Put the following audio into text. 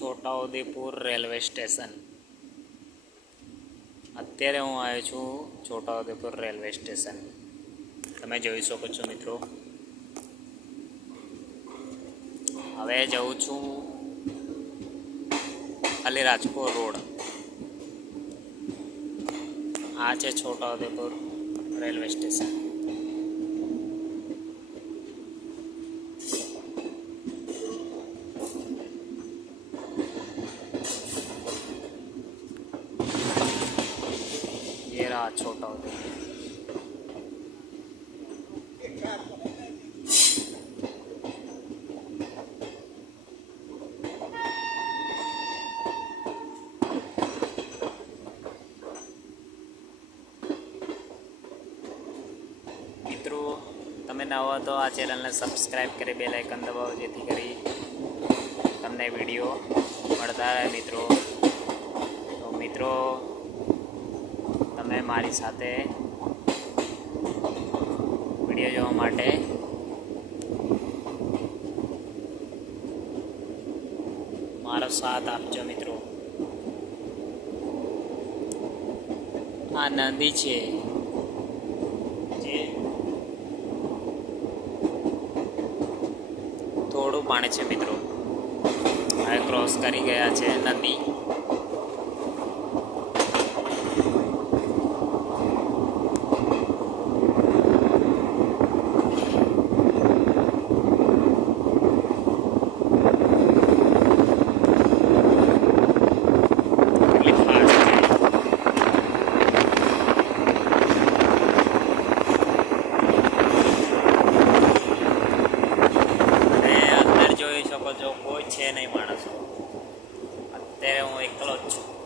Chhota Udepur railway station. અત્યારે હું આવ્યો છું છોટાઉદેપુર રેલવે સ્ટેશન. તમે જોઈ શકો છો મિત્રો. હવે જઉં છું અલીરાજપુર રોડ. આ છે છોટાઉદેપુર રેલવે સ્ટેશન. આ છોટા મિત્રો, તમે નવા તો આ ચેનલને સબસ્ક્રાઈબ કરી બે લાઇકન દબાવો, જેથી કરી તમને વીડિયો મળતા રહે મિત્રો. તો મિત્રો તમે મારી સાથે વીડિયો જોવા માટે મારો સાથ આપજો મિત્રો. આ નદી છે જે થોડું પાણી છે મિત્રો. હવે ક્રોસ કરી ગયા છે નદી. છો કોઈ છે નહીં માણસો. અત્યારે હું એકલો જ છું.